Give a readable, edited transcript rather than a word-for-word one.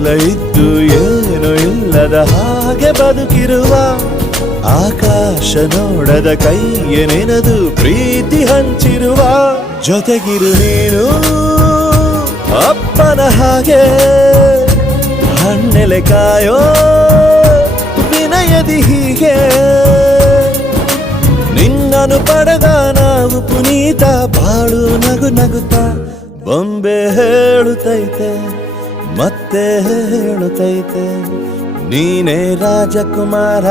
ಎಲ್ಲ ಇದ್ದು ಏನು ಇಲ್ಲದ ಹಾಗೆ ಬದುಕಿರುವ ಆಕಾಶ ನೋಡದ ಕೈಯ ನೆನೆದು ಪ್ರೀತಿ ಹಂಚಿರುವ ಜೊತೆಗಿರು ನೀನು ಅಪ್ಪನ ಹಾಗೆ ಹಣ್ಣೆಲೆ ಕಾಯೋ ವಿನಯದಿ ಹೀಗೆ ನಿನ್ನನು ಪಡೆದ ನಾವು ಪುನೀತ ಬಾಳು ನಗು ನಗುತ್ತಾ ಬೊಂಬೆ ಹೇಳುತ್ತೈತೆ ಮತ್ತೆ ಹೇಳುತ್ತೈತೆ ನೀನೇ ರಾಜಕುಮಾರ.